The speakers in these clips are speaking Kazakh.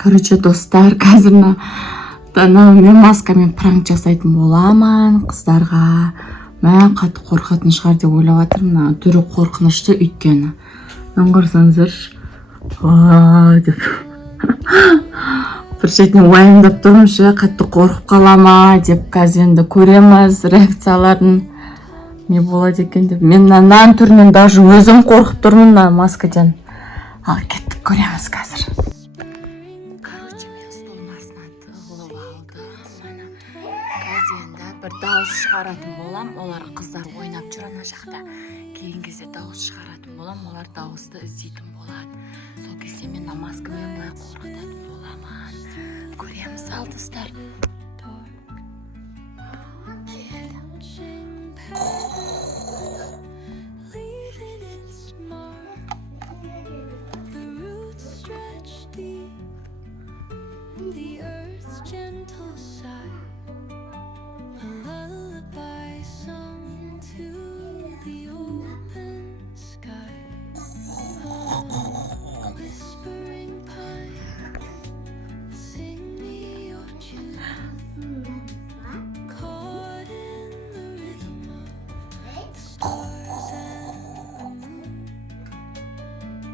Короче, достар, қазір мен маскамен пранк жасайтын боламын қыздарға. Мен қатты қорқатын шығар деп ойлап жатырмын. Түрі қорқынышты өйткені. Мен көрсеңіздер, деп бір шетінен уайымдап тұрмын, қатты қорқып қалама деп. Қазір енді көреміз реакцияларын не болады екен деп. Мен нан түрінен даже өзім қорқып тұрмын маскадан. Ал кеттік, көреміз қазір. Короче, мен столдың астынан тығылып алдым. Қазір енді бір дауыс шығаратын болам. Олар қыздар ойнап жүр ана жақта. Кейін кезде дауыс шығаратын болам. Олар дауысты іздейтін болады. Сол кезде мен маскамен былай қорқытатын боламын. Көреміз, ал достар. The earth's gentle sigh, a lullaby sung to the open sky. Whispering pine, sing me your tune, caught in the rhythm of the stars and the moon.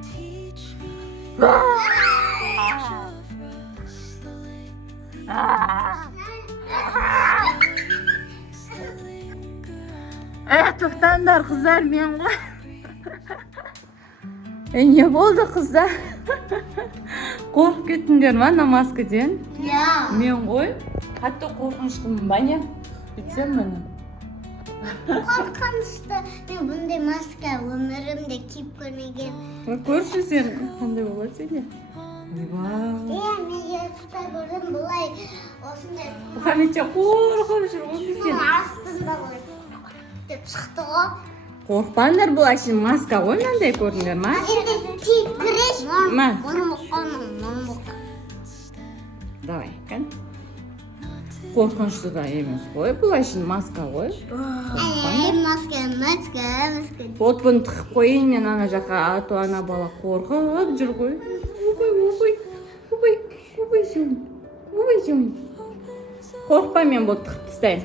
Teach me the language of Тоқтаңдар қыздар, мен ғой. Не болды қыздар? Қорқып кеттіңдер ма маскадан? Мен ғой. Қатты қорқыныштымын ба не? Бітсем мені. Қорқынышты. Мен бұндай маска өмірімде киіп көрмеген. Көрші сен қандай болады сенде? Мен ертіста көрдім бұлай осындай. Мұхаммедше қорқып жүр ғой бізден. Астында ғой деп шықты ғой. Қорқпаңдар, бұл әшін маска ғой, мынандай көрдіңдер ма? Енді тиіп кіреш. Ма? Мұны Давай, кән. Қорқынышты да емес қой, бұл әшін маска ғой. маска. Вот бұны тықып қойын, мен ана жаққа ату ана бала қорқып жүр ғой. Ой, қорқпа, мен бұл тықып тастайын.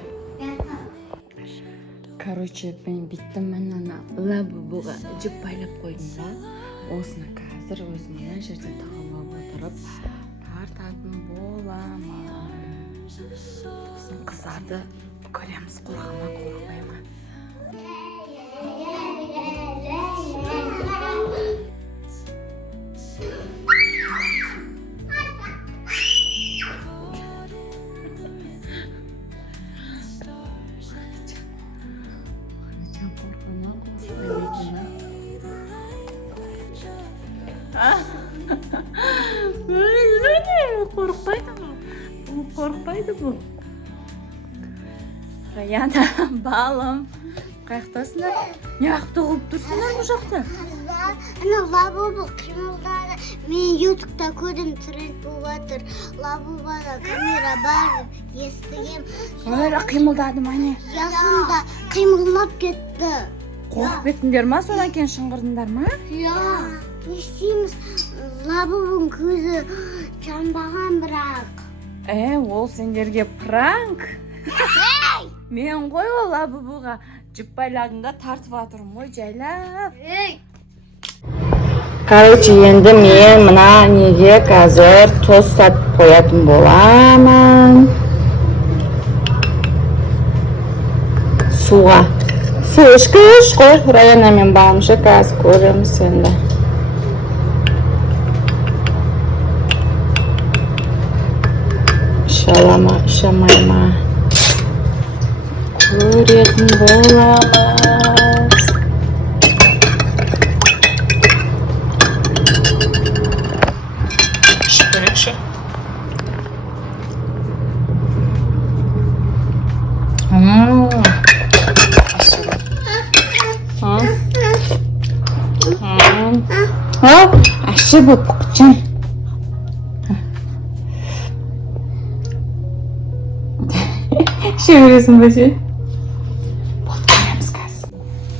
Короче, мен биттім, мен ана лабубуға жүк байлап қойдым ба. Осыны қазір өзім ана жерден тағылып отырып тартатын боламын. Сосын қыздарды көреміз, қорқама, қорқпайма. Қорқпайды бұл. Раяна, балым, қаяқтасыңдар? Не ақты қылып тұрсыңдар бұл жақта? Ана лабубу қимылдады. Мен ютубта көрдім, тренд болып жатыр. Лабубада камера бар, естігем. Олар қимылдады ма не? Ясында қимылдап кетті. Қорқып кеттіңдер ма, содан кейін шыңғырдыңдар ма? Не істейміз? Лабубың көзі жанбаған бірақ. Ол сендерге пранк? Мен ғой ол лабубуға жүк байладында тартып атырым ғой, жайлап. Короче, енді мен мына неге қазір тоз сатып қоятын боламын. Суға. Су ішкіш қой, Раяна мен балымшы қазір көреміз енді. Шалама, шамайма. Көретін боламыз. Шүкірекші. Әші бұл бұқчан. Шевіресің бе сен? Болды, көреміз қазір.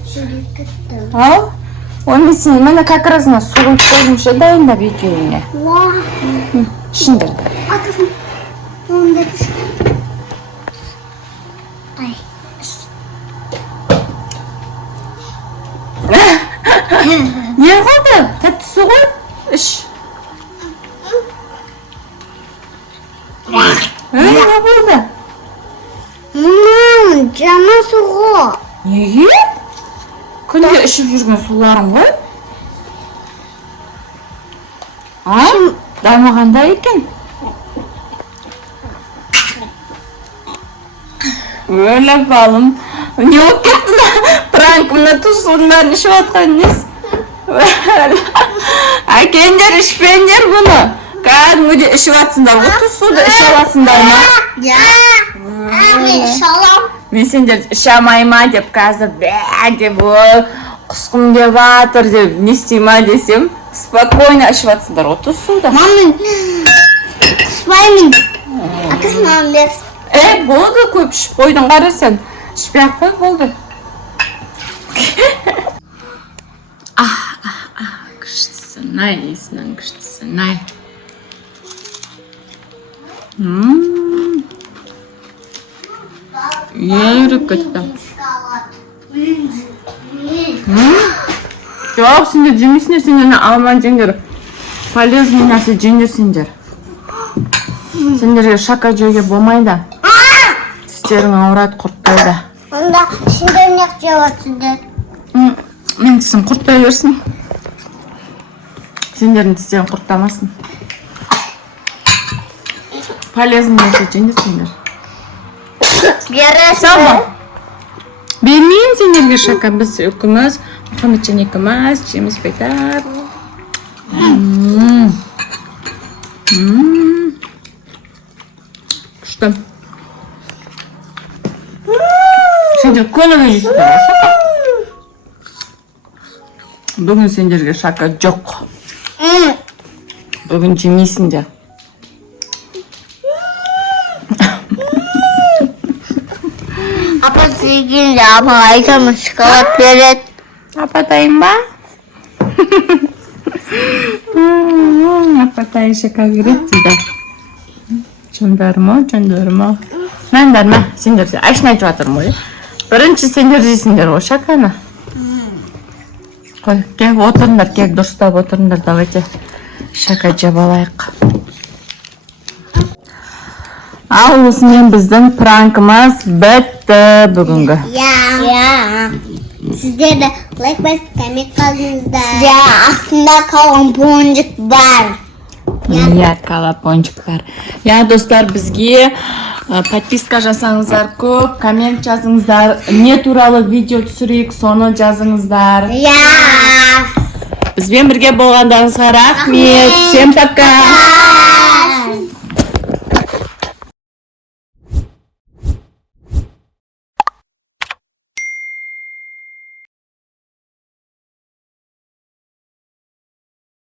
Жүрек кетті. Ал? Оны сен мені как раз на суға қойдым ше дайындап екеуіне. ішіңдер. Онда Ай. Не болды? Тәттісі ғой? Іш. Не болды? Мам, жама суғы. Неге? Күнде ішіп жүрген суларың ғой? А? Дамығанда екен? Өлі балым. Не болып кеттің? Пранк, мына тұз судың бәрін ішіп атқан нес? Әкендер, ішпендер бұны. Кәдімгідей ішіп атсыңдар ғой, тұз суды іше аласыңдар ма? Мен шалам. Мен сендер іше алмай ма деп қазір бә деп құсқым деп атыр деп не істей ма десем, спокойно ішіп атсыңдар ғой, тұз суды. Мамин, спаймин. Акас мам бер. Болды, көп ішіп қойдың қара сен. Ішпей ақ қой, болды. Күштісі, най, есінің күштісі, най. Еріп кетті. Жоқ, сендер жемесіне, сендеріне алман жеңдер. Полезный нәрсе жеңдер сендер. Сендерге шака жеуге болмайды. Тістерің ауырады, құрттайды. Онда ішінде не жауатсыңдар? Мен тісім құрттай берсін. Сендердің тістерін құрттамасын. Полезный нәрсе жеңдер сендер. Бересің бе? Бермеймін сендерге шака, біз үкіміз, мұхаммеджан екіміз, жеміз байтап. Күшті. Сендер көніге жейсіңдер шака. Бүгін сендерге шака жоқ. Бүгін жемейсіңдер. Апа дегенде апа айтамын шоколад береді. Апатайым ба? Апатай шака береді дейді. Жондарыма. Мәндарма, сендер ашын айтып жатырмын ғой. Бірінші сендер жейсіңдер ғой шаканы. Қой, кел отырыңдар, кел дұрыстап отырыңдар, давайте шака жеп алайық. Ал осымен біздің пранкымыз бітті бүгінгі. Сіздер де лайк басып, коммент қалдыңыздар. Сізде астында қалған пончик бар. Иә, калапончиктар. Я, достар, бізге подписка жасаңыздар көп, коммент жазыңыздар. Не туралы видео түсірейік, соны жазыңыздар. Бізбен бірге болғандарыңызға рахмет. Всем пока.